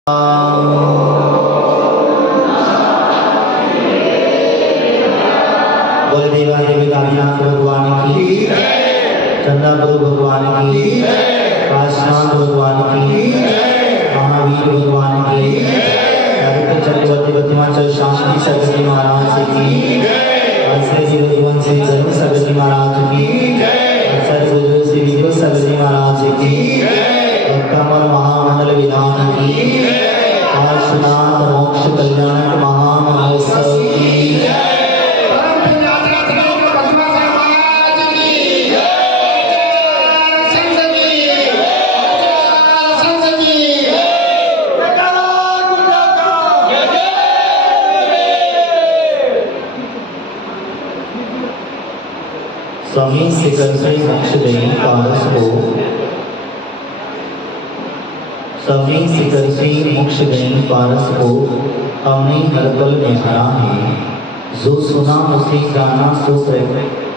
बोले देवादेवी कालीनाथ भगवान की, चंद्रप्रभु भगवान की, काशीनाथ भगवान की, महावीर भगवान की, चक्रवर्ती बद्रीनाथ शांति सरस्वती महाराज की, श्री रघुवंशी धर्म सरस्वती महाराज की, श्री विष्णु सरस्वती महाराज की, कमल महामंडल विधान की, काशीनाथ मोक्ष कल्याण महामहोत्सव की। स्वामी शिखर से मोक्ष देने पारस को, स्वामी शिखर से मोक्ष देने पारस को हमने हर पल निहारा है। जो सुना उसे गाना सो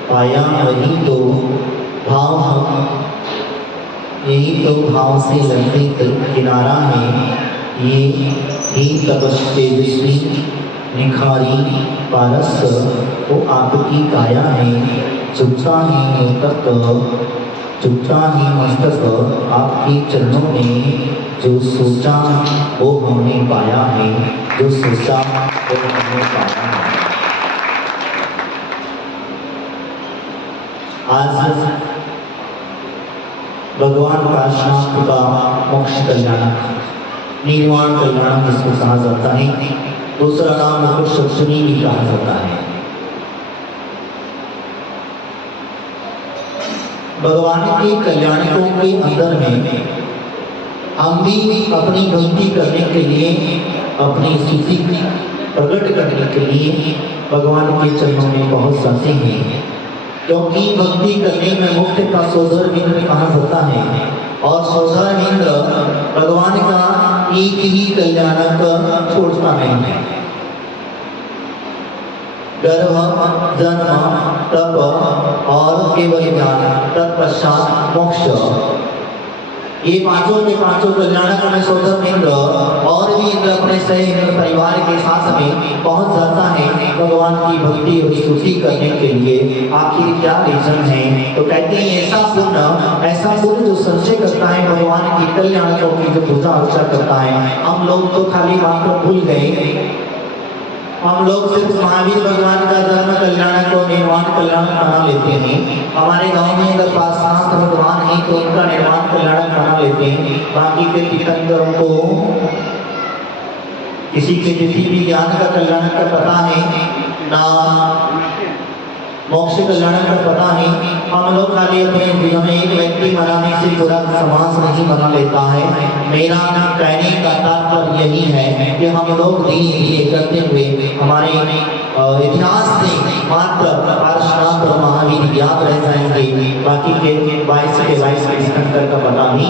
पाया वही तो भाव हम, यही तो भाव से लंबी किनारा है। ये ही तपस्वी निखारी पारस वो आपकी काया है। झुकता ही मस्तक आपके चरणों में, जो सोचा वो हमने पाया है, जो सोचा वो हमने पाया है। आज भगवान काशीनाथ का मोक्ष कल्याण, निर्वाण कल्याण जिसको कहा जाता है, दूसरा नाम मुकुट सप्तमी भी कहा जाता है। भगवान के कल्याणकों के अंदर में हम भी अपनी भक्ति करने के लिए, अपनी स्तुति प्रकट करने के लिए भगवान के चरणों में पहुंच जाते हैं। क्योंकि भक्ति करने में मुक्त का सोदर मित्र कहा जाता है, और सोदर मित्र भगवान का एक ही कल्याणक छोड़ता नहीं है। गर्भ, जन्म, तप और केवल ज्ञान, तत्पश्चात मोक्ष, ये पांचों के पांचों कल्याणक में सोदर मित्र और भी इंद्र अपने सही परिवार के साथ में पहुंच जाता है भगवान की भक्ति और स्तुति करने के लिए। आखिर क्या रीजन है? तो कहते हैं ऐसा पुण्य जो संचय करता है भगवान की कल्याणकों की जो पूजा अर्चा करता है। हम लोग तो खाली मात्र भूल गए, हम लोग सिर्फ महावीर भगवान का जन्म कल्याण को निर्वाण कल्याण बना लेते हैं। हमारे गांव में अगर पार्षद भगवान है तो उनका निर्वाण कल्याण बना लेते हैं। बाकी के तीर्थंकरों को किसी के तिथि भी ज्ञान का कल्याण का पता है ना, मोक्ष कल्याण का पता है। हम लोग खाली अपने जीवन में एक व्यक्ति मनाने से पूरा समाज नहीं बना लेता है। मेरा कहने का तात्पर्य यही है कि हम लोग धीरे धीरे करते हुए हमारे इतिहास से मात्र पार्श्वनाथ और महावीर याद रह जाएंगे, बाकी के 22 के तीर्थंकर का पता भी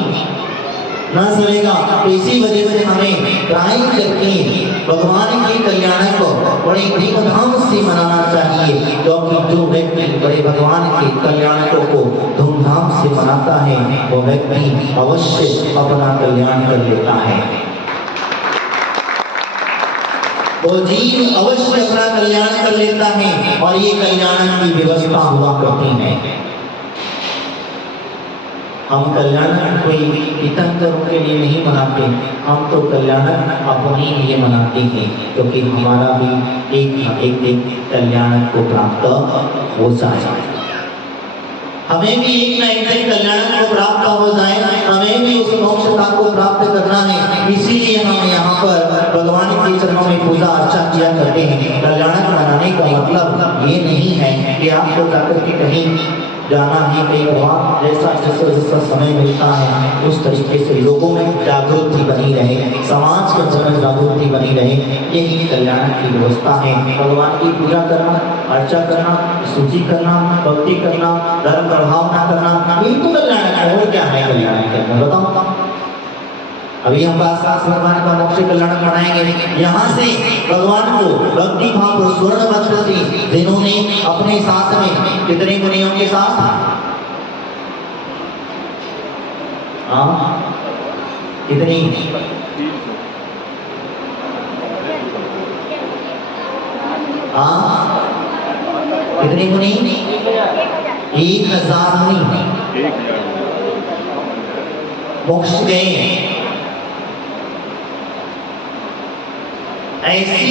न चलेगा। तो इसी वजह से हमें ट्राई करके भगवान के कल्याण को बड़े धूमधाम से मनाना चाहिए, क्योंकि जो व्यक्ति बड़े भगवान के कल्याणकों को धूमधाम से मनाता है वो व्यक्ति अवश्य अपना कल्याण कर लेता है। वो जीव अवश्य अपना कल्याण कर लेता है, और ये कल्याण की व्यवस्था हुआ करती है। हम कल्याण कोई तीर्थंकरों के लिए नहीं मनाते, हम तो कल्याण अपने लिए मनाते हैं, क्योंकि हमारा भी एक कल्याण को प्राप्त हो जाए, हमें भी एक न एक दिन कल्याण को प्राप्त हो जाए, हमें भी उस मोक्षता को प्राप्त करना है। इसीलिए हम यहाँ पर भगवान के चरणों में पूजा अर्चा किया करते हैं। कल्याण मनाने का मतलब ये नहीं है कि आपको जाकर के कहीं जाना है, कहीं वहाँ जैसा समय मिलता है उस तरीके से लोगों में जागृति बनी रहे, समाज के अंदर में जागृति बनी रहे, यही कल्याण की व्यवस्था है। भगवान की पूजा करना, अर्चा करना, स्तुति करना, भक्ति करना, धर्म प्रभाव न करना, यही तो कल्याण है। और क्या है कल्याण के अंदर बताओ? अभी हम भगवान का मोक्ष कल्याण मनाएंगे। यहाँ से भगवान को भक्ति भाव और स्वर्ण मंत्र से जिन्होंने अपने साथ में कितने मुनियों के साथ, कितनी हाँ, कितने मुनि? 1000 मुनि मोक्ष गए। ऐसी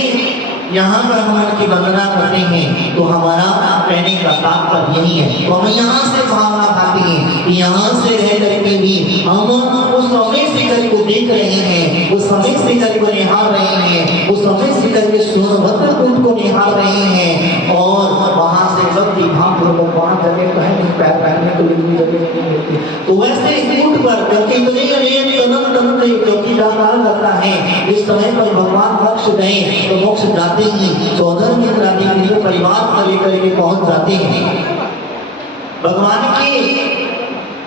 यहाँ पर हम उनकी वंदना करते हैं तो हमारा कहने का तात्पर्य यही है। तो हम यहाँ से भावना पाते हैं कि यहाँ से रह करके भी हम उस समय शिखर को देख रहे हैं, उस समय शिखर को निहार रहे हैं, उस समय शिखर के सोनभद्र कुंड को निहार रहे हैं और वहां से भक्ति भाव पूर्वक वहां जगह कहीं नहीं पैर पैरने को भी जगह नहीं मिलती। तो वैसे कूट पर क्योंकि क्योंकि दातार करता है, इस समय पर भगवान मोक्ष गए तो मोक्ष जाते ही 14 मित्र आदि परिवार को लेकर के पहुंच जाते हैं, भगवान के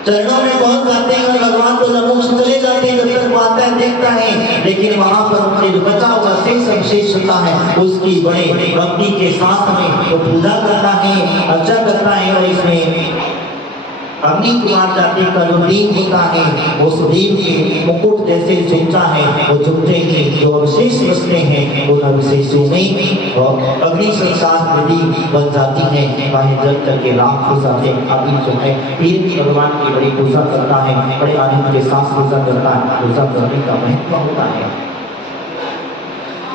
चरणों में पहुंच जाते हैं और भगवान को जब मोक्ष चले जाते हैं, जब तक आता है देखता है, लेकिन वहां पर उनके जो बचा हुआ शेष अवशेष होता है उसकी बड़े भक्ति के साथ में वो पूजा करता है, अर्चा करता है और इसमें अग्नि कुमार जाति का जो दीप होता है वो सुदीप के मुकुट जैसे झुकता है, वो झुकते ही जो अवशेष बचते हैं उन अवशेषों में और अग्नि संसार विधि बन जाती है, वह जल करके राख हो जाते हैं। अभी जो है फिर भगवान की बड़ी पूजा करता है, बड़े आनंद के साथ पूजा करता है, पूजा करने का महत्व होता है,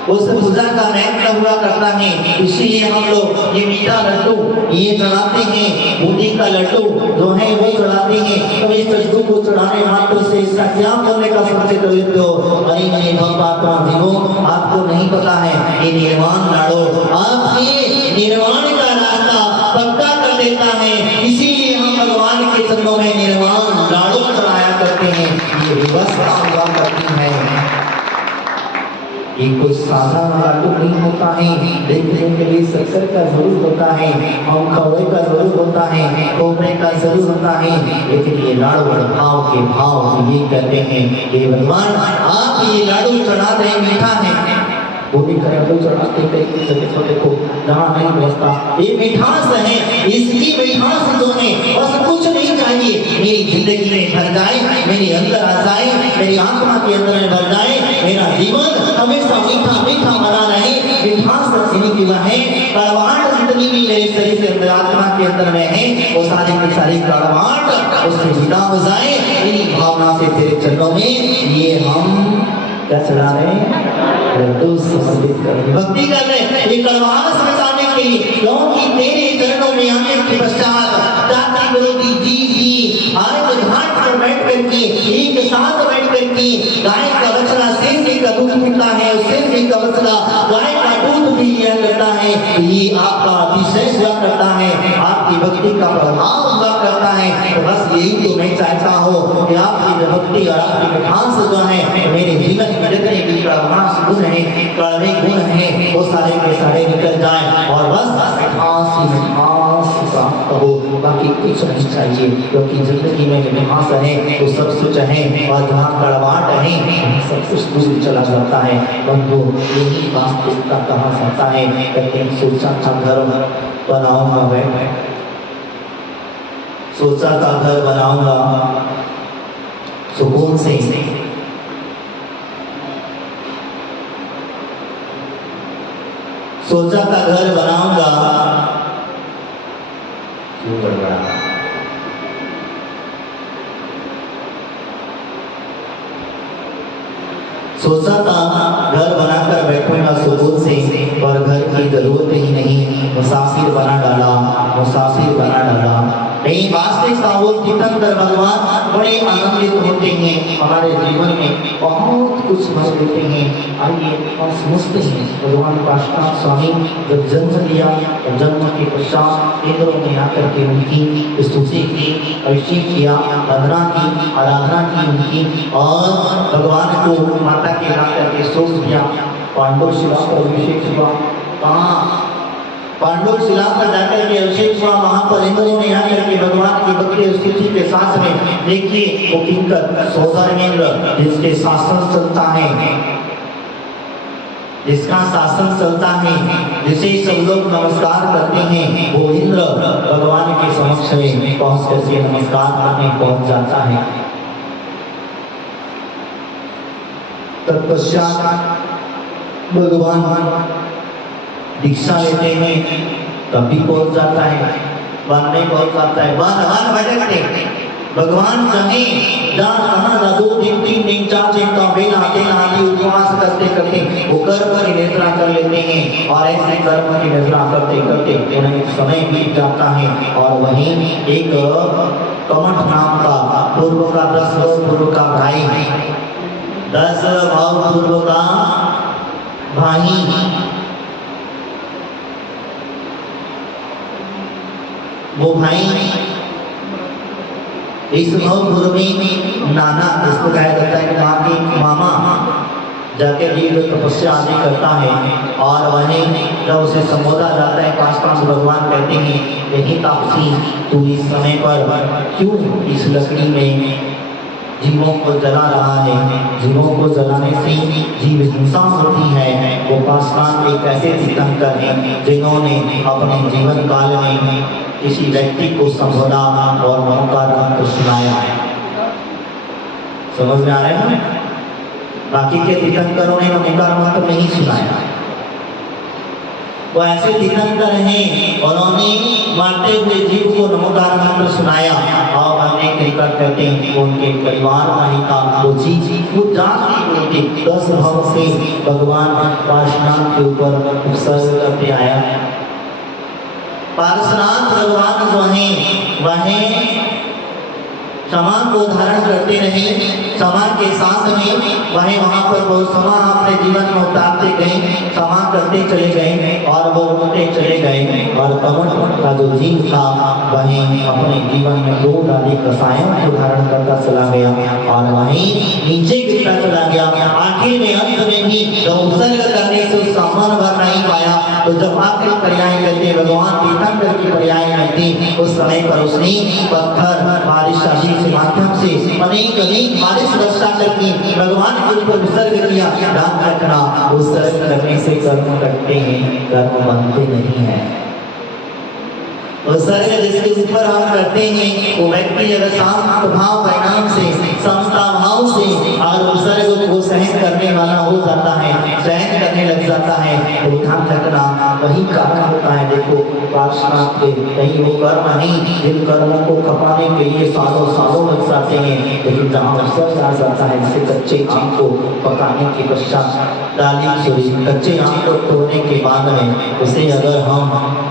उस पूजा का महत्व हुआ करता है। इसीलिए हम लोग ये मीठा लड्डू ये चढ़ाते हैं, बूंदी का लड्डू जो है वो चढ़ाते हैं। तो इस लड्डू को चढ़ाने मात्र से इसका क्या करने का सोचते करते हो? अरे मेरे भक्तों दिनों आपको नहीं पता है ये निर्वाण लाड़ो आपके निर्वाण का रास्ता पक्का कर देता है। इसीलिए हम भगवान के चरणों में निर्वाण लाड़ो चढ़ाया करते हैं। ये व्यवस्था हुआ करती है, ये कोई साधारण लाडू नहीं होता है, देखने के लिए शक्कर का जरूर होता है, खौरे का जरूर होता है, खोपरे का जरूर होता है, लेकिन ये लाडू भाव के भाव ये कहते हैं कि भगवान आप ये लाडू चढ़ा दे मीठा है, वो भी लाडू चढ़ाते कई जगह पर देखो जहाँ नहीं बसता, ये मिठास है, इसकी मिठास जो है बस कुछ नहीं चाहिए, मेरी जिंदगी में भर जाए, मेरे अंदर आ जाए, मेरी आत्मा के अंदर में भर जाए, मेरा जीवन हमेशा मीठा मीठा बना रहे। मिठास रखने की वह है, कड़वाहट जितनी भी मेरे शरीर के अंदर आत्मा के अंदर में है वो सारी की सारी कड़वाहट उससे जुदा हो जाए। इन्हीं भावना से तेरे चरणों में ये हम क्या चढ़ा रहे हैं? लड्डू समर्पित कर रहे, भक्ति कर रहे हैं, ये कड़वाहट समझाने के लिए, क्योंकि तेरे चरणों में आने के पश्चात जाति विरोधी जी आज घाट पर बैठ करके एक साथ बैठ करके गाय का बछड़ा शेर का दूध पीता है, शेर का बछड़ा गाय का दूध भी लिया करता है। ये आपका अतिशय हुआ करता है, आपकी भक्ति का प्रभाव हुआ करता है। तो बस यही तो मैं चाहता हूँ कि आपकी भक्ति और आपकी मिठास जो है मेरे जीवन में जितने भी कड़वाहट गुण है, कड़वे गुण है वो सारे के सारे निकल जाए और बस मिठास ही मिठास प्राप्त हो, बाकी कुछ नहीं चाहिए। क्योंकि जिंदगी में जो मिठास है वो सब कुछ है और जहाँ कड़वाहट है सब कुछ दूर चला जाता है। बंधु यही वास्तविकता कहा जाता है। कहते हैं सोचा था घर बनाऊंगा मैं, सोचा था घर बनाऊंगा सुकून से, सोचा था घर बनाऊंगा क्यों गड़बड़ा, सोचा था घर बनाकर बैठूंगा सुकून से, पर घर की जरूरत ही नहीं, मुसाफिर बना डाला, मुसाफिर बना डाला। नहीं वास्तविकता वो तीर्थंकर भगवान बड़े आनंदित होते हैं, हमारे जीवन में बहुत कुछ भर देते हैं। आइए और समझते हैं भगवान काष्ठनाथ स्वामी जब जन्म लिया तो जन्म के पश्चात इंद्रों ने आकर के उनकी स्तुति की, अभिषेक किया, वंदना की, आराधना की उनकी और भगवान को माता के ला करके सोच दिया। पांडव शिला पर अभिषेक हुआ, कहाँ पांडव शिला पर जाकर के अभिषेक हुआ, वहां पर इंद्रों ने आकर के भगवान की भक्ति स्तुति के साथ में देखिए वो किंकर सौदामिंद्र जिसके शासन चलता है, जिसका शासन चलता है, जिसे सब लोग नमस्कार करते हैं, वो इंद्र भगवान के समक्ष में पहुंच करके नमस्कार करने पहुंच जाता है। तत्पश्चात भगवान दीक्षा लेते हैं तब भी पहुंच जाता है, वन नहीं पहुंच जाता है, वन भटकते। भगवान चाहे जहाँ कहाँ 2 दिन 3 दिन 4 दिन का बेल आते आते उपवास करते करते वो कर्म की निद्रा कर लेते हैं, और ऐसे कर्म की निद्रा करते करते उन्हें समय बीत जाता है। और वहीं एक कमठ नाम का पूर्व का 10 वर्ष पूर्व का भाई, 10 भाव पूर्व का भाई, वो भाई इस भवपुर में नाना, इसको कहा जाता है कि वहाँ के मामा जाके दीर्घ तपस्या आदि करता है, और वहीं जब उसे संबोधा जाता है पास भगवान कहते हैं यही तापसी तू इस समय पर क्यों इस लकड़ी में जीवों को जला रहा है, जीवों को जलाने से जीव हिंसा होती है। वो पासवान एक ऐसे तीर्थंकर हैं जिन्होंने अपने जीवन काल में किसी व्यक्ति को संबोधा और मौका मंत्र सुनाया है। समझ में आ रहा है ना? बाकी के तीर्थंकरों ने मौका मंत्र नहीं सुनाया, वो ऐसे तीर्थंकर हैं उन्होंने मारते हुए जीव को नमोकार मंत्र सुनाया, और हमने कृपा करते हैं उनके परिवार वाली का वो चीज वो जान की 10 भाव से भगवान पार्श्वनाथ के ऊपर उत्सर्ग करते आया। पार्श्वनाथ भगवान जो हैं वह क्षमा को धारण करते रहे, क्षमा के साथ में वह वहाँ पर बहुत क्षमा अपने जीवन में उतारते गए, क्षमा करते चले गए और वो उठते चले गए। और कमठ का जो जीव था वह अपने जीवन में 2 आदि कसायों को धारण करता चला गया और वहीं नीचे गिरता चला गया। आखिर में अंत में भी उत्सर्ग करने से उसका मन भर नहीं पाया, तो जब आखिरी पर्याय कहते भगवान तीर्थंकर की पर्याय कहती, उस समय पर उसने पत्थर बारिश आदि के माध्यम से अनेक बारिश वर्षा करके भगवान के ऊपर उत्सर्ग किया। ध्यान रखना, उत्सर्ग करने से कर्म करते हैं, कर्म बनते नहीं है। उत्सर्ग जिसके ऊपर हम करते हैं वो व्यक्ति अगर शांत भाव परिणाम से समता भाव से और उत्सर्ग को सहन करने वाला हो जाता है, सहन करने लग जाता है, तो ध्यान रखना वही कारण होता है। देखो पार्श्वनाथ के कहीं वो कर्म नहीं जिन कर्मों को खपाने के लिए सालों सालों लग जाते हैं, लेकिन जहाँ उत्सर्ग आ जाता है जैसे कच्चे आम को पकाने के पश्चात कच्चे आम को तोड़ने के बाद में उसे अगर हम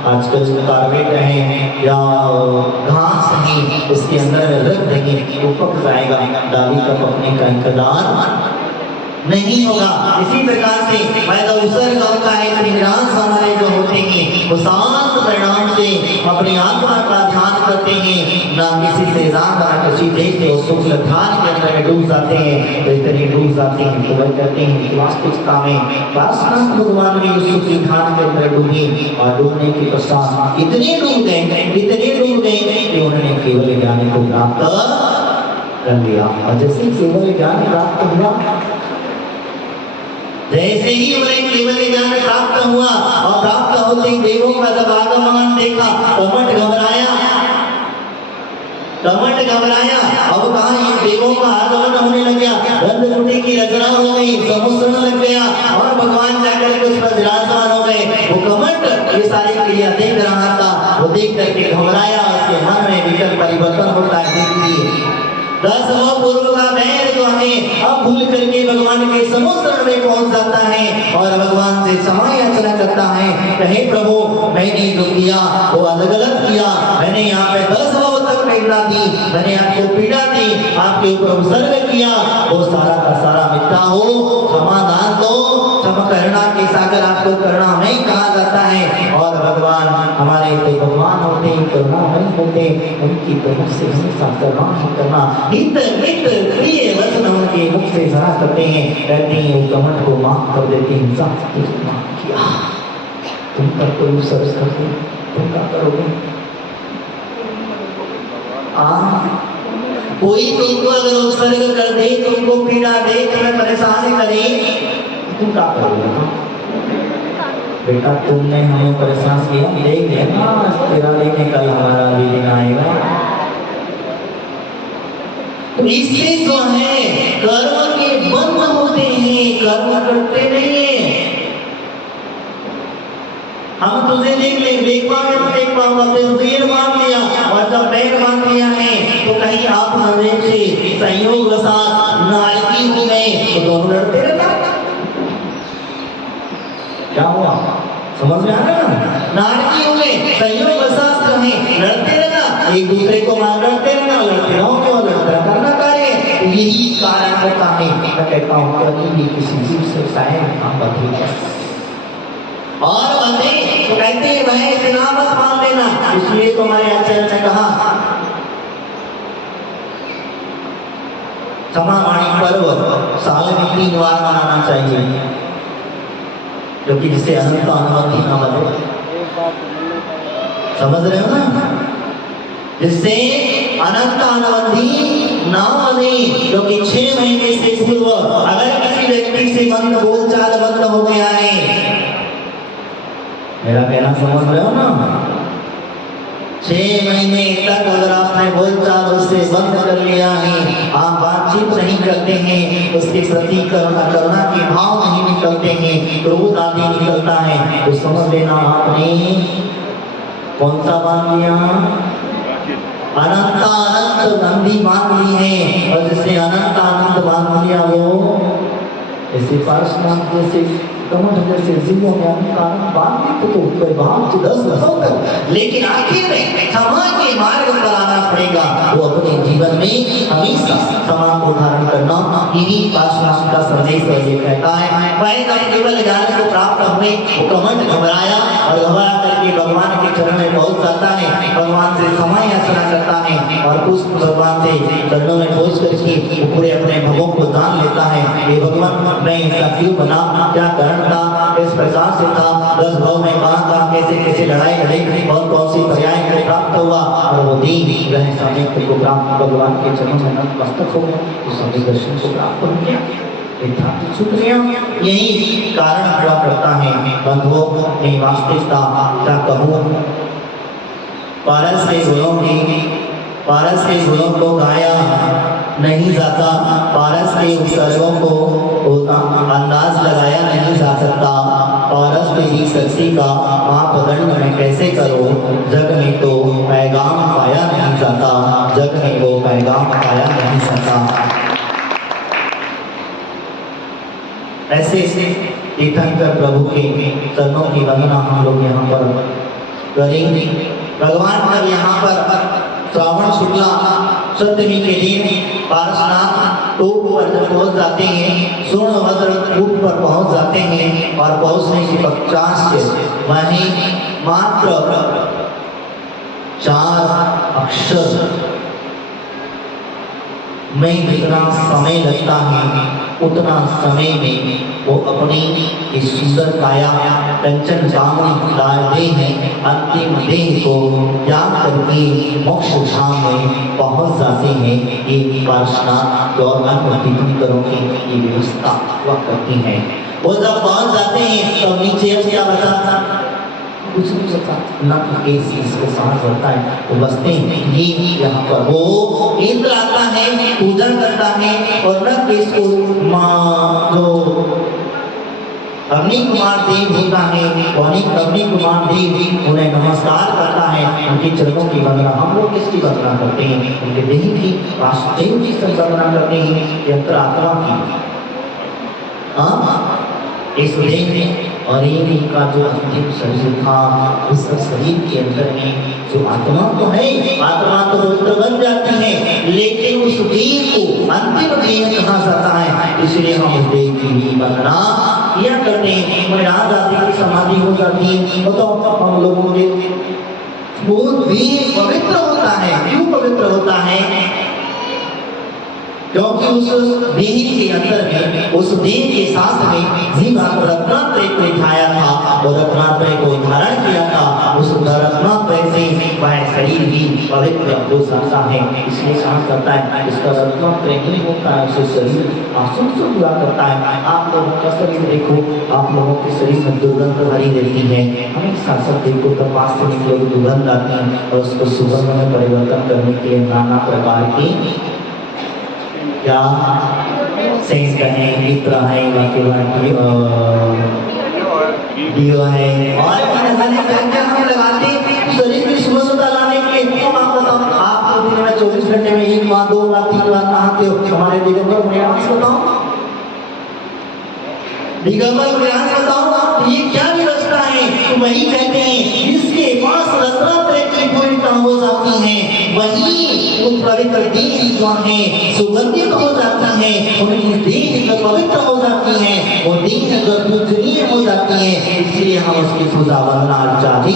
आजकल कार्बेट है या घास है उसके अंदर रख देंगे वो पक जाएगा, डाली का पकने का इंतजार नहीं होगा। इसी प्रकार से उत्सर्ग होता है तो निराश हमारे जो होते हैं वो शांत परिणाम से अपनी आत्मा का ध्यान करते हैं, ना किसी से ज्यादा किसी देश से शुक्ल ध्यान के अंदर डूब जाते हैं, तो इतने डूब जाते हैं तो वह कहते हैं कि वास्तविकता में पार्श्वनाथ भगवान भी उस शुक्ल ध्यान के अंदर डूबे और डूबने के पश्चात इतने डूब गए कि उन्होंने केवल ज्ञान को प्राप्त कर लिया। और जैसे केवल ज्ञान प्राप्त हुआ, जैसे ही उन्हें केवल ज्ञान प्राप्त हुआ और प्राप्त होते देवों का जब आगमन देखा कमठ घबराया। अब कहा ये देवों का आगमन होने लग गया, गंधकुटी की रचना हो गई, समुद्र लग गया और भगवान जाकर के उस पर विराजमान हो गए। वो कमठ ये सारी क्रिया देख रहा था, वो देख करके घबराया, उसके मन में विकट परिवर्तन होता है। 10 पूर्व का बैर जो है अब भूल करके भगवान के समुद्र में पहुंच जाता है और भगवान से क्षमा याचना करता है, कहे प्रभु मैंने जो किया वो गलत किया, मैंने यहाँ पे 10 तक प्रेरणा दी, मैंने आपको पीड़ा दी, आपके ऊपर उत्सर्ग किया, वो सारा का सारा मिथ्या हो, समाधान दो। क्षमा करुणा के सागर आपको करुणा नहीं कहा जाता है। और भगवान हमारे तो भगवान होते हैं, करुणा नहीं होते, उनकी तरफ से हमेशा करुणा ही करना हित प्रिय वचन उनके मुख से जरा करते हैं, कहते हैं वो कमठ को माफ कर देते हैं, माफ किया, तुम पर कोई उत्सर्ग करते तुम क्या करोगे? कोई तुमको अगर उत्सर्ग कर दे, तुमको पीड़ा दे, तुम्हें परेशानी करे, तुम क्या करोगे? बेटा तुमने हमें परेशान किया, देख लेना तेरा लेके कल हमारा भी दिन आएगा। तो इससे जो है कर्म के बंध होते हैं, कर्म करते नहीं है। हम तुझे देख ले, देख पाओगे तो देख पाऊंगा, फिर पैर बांध लिया, और जब पैर बांध लिया है तो कहीं आप नजर से संयोग वसात नाराजगी हो गए तो दोनों लड़ते रहना। क्या हुआ, समझ में आ रहा है? नाराजगी हो गए, संयोग वसात जो है लड़ते रहना, एक दूसरे को मार लड़ते रहना, लड़ते रहो क्यों, लड़ते रहो करना कार्य, यही कारण होता है। मैं कहता हूँ कभी भी किसी जीव से शायद आप बंधे और बंधे तो कहते हैं भाई इतना मत मान लेना, इसलिए तो हमारे आचार्य ने कहा क्षमावाणी पर्व साल में 3 बार मनाना चाहिए, क्योंकि जिससे अनंत अनवधि ना बने। समझ रहे हो ना, जिससे अनंत अनवधि ना बने, क्योंकि 6 महीने से पूर्व अगर किसी व्यक्ति से बंद बोलचाल बंद हो गया है, मेरा कहना समझ रहे हो ना, 6 महीने तक अगर आपने बोलचाल उससे बंद कर लिया है, आप बातचीत नहीं करते हैं, उसके प्रति करुणा के भाव नहीं निकलते हैं, क्रोध आदि निकलता है, तो समझ लेना आपने कौन सा बांध लिया, अनंत अनंत बंदी बांध ली है। और जिससे अनंत आनंद बांध लिया वो ऐसे पार्श्वनाथ जैसे कमल जैसे जीवों में कारण बांधित तो कोई भाव 10 वर्षों तक, लेकिन आखिर में क्षमा के मार्ग पर आना पड़ेगा। वो अपने जीवन में हमेशा क्षमा को धारण करना, यही पार्श्वनाथ का संदेश ये कहता है। वह केवल ज्ञान को प्राप्त हुए वो कमंड घबराया और घबरा करके भगवान के चरण में पहुंच जाता है, भगवान से क्षमा याचना करता है और उस भगवान से चरणों में पहुंच करके वो पूरे अपने भवों को जान लेता है। ये भगवान मैं ऐसा क्यों बना, क्या कारण था, किस प्रकार से था, 10 भव में कहाँ था, कैसे कैसे लड़ाई लड़ी, कौन सी पर्याय को प्राप्त हुआ, और वो दीन वह सामिप्य को प्राप्त भगवान के चरणों में नतमस्तक हो गए, तो सभी दर्शन को प्राप्त हो गया। यही कारण हुआ करता है बंधुओं में वास्तविकता क्या कहूँ, पारस के गुणों को गाया नहीं जाता, पारस के उपसर्गों को अंदाज लगाया नहीं जा सकता, पारस तेरी शक्ति का मापदंड में कैसे करो, जग में तो पैगाम पाया नहीं जाता, जग में वो पैगाम पाया नहीं जाता। ऐसे तीर्थंकर प्रभु के चरणों की वंदना हम लोग यहाँ पर करेंगे। भगवान जब यहाँ पर श्रावण शुक्ला सप्तमी के दिन पार्श्वनाथ टोक पर जब पहुंच जाते हैं, सोनभद्र कूप पर पहुंच जाते हैं, और पहुंचने के 50 के वहीं मात्र 4 अक्षर में जितना समय लगता है उतना समय में वो अपनी इस सुंदर काया कंचन दामनी डालते हैं, अंतिम देह को त्याग करके मोक्ष धाम में पहुंच जाते हैं। ये पार्श्वनाथ और अन्य तीर्थंकरों की ये व्यवस्था हुआ करती है। वो जब पहुंच जाते हैं तो नीचे अब क्या बचा, कुछ नहीं बचा, ना इसको सांस बढ़ता है, वो बसते हैं ये यहाँ पर वो इंद्र आता है, पूजा करता है, और न इसको जो अग्नि कुमार देव होता है, अग्नि कुमार देव उन्हें नमस्कार करता है, उनके चरणों की वंदना। हम लोग किसकी वंदना करते हैं, उनके देह की, वासुदेव की वंदना करते हैं, यंत्र आत्मा की। इस देह में और इनका जो अंतिम शरीर था, उस शरीर के अंदर में जो आत्मा तो है, आत्मा तो पवित्र बन जाती है, लेकिन उस देह को अंतिम देह कहा जाता है, इसलिए हम उस देह की भी वंदना किया करते हैं। कोई रात आदि की समाधि हो जाती है तो हम लोगों के वो देह पवित्र होता है। क्यों पवित्र होता है, क्योंकि उस देह के अंदर में, उस देह के साथ में जीवात्मा रत्नात्रय को उठाया था और रत्नात्रय को धारण किया था, उस रत्नात्रय से वह शरीर भी पवित्र हो जाता है। इसलिए कहा जाता है इसका रत्नात्रय नहीं होता है, उसे शरीर आंसू से हुआ करता है। आप लोगों का शरीर देखो, आप लोगों के शरीर में दुर्गंध भरी रहती है, हमेशा सब देखो तपास से निकले दुर्गंध आती है, और उसको सुगंध में परिवर्तन करने के लिए नाना प्रकार की क्या सेंस कहें, इत्र है, दिया है। और क्या हम लगाते शरीर की सुबह लाने के लिए। हम आप बताओ, आप तो दिन में 24 घंटे में 1 बार 2 बार 3 बार नहाते हो, हमारे दिगंबर प्रयास बताओ, दिगंबर प्रयास बताओ, ये क्या व्यवस्था है? तो वही कहते हैं जिसके पास रत्नात्रय की पूर्णता हो जाती है, वही उस पवित्र देह जो है सुगंधित हो जाती है, उनकी देह जो पवित्र हो जाती है, वो देह जो पूजनीय हो जाती है। इसलिए हम उसकी पूजा वंदना आदि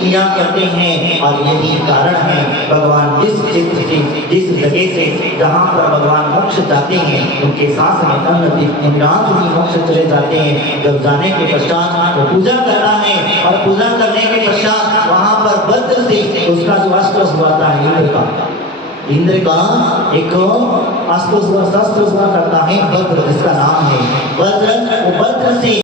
किया करते हैं। और यही कारण है भगवान जिस चित्त से, जिस जगह से जहाँ पर भगवान मोक्ष जाते हैं, उनके साथ में निराश भी मोक्ष चले जाते हैं। जब जाने के पश्चात वो पूजा करता है, और पूजा करने के पश्चात वहाँ पर वज्र से उसका जो अस्त्र हुआ है इंद्र का एक अस्त्र शस्त्र हुआ करता है वज्र, जिसका नाम है वज्र। वज्र से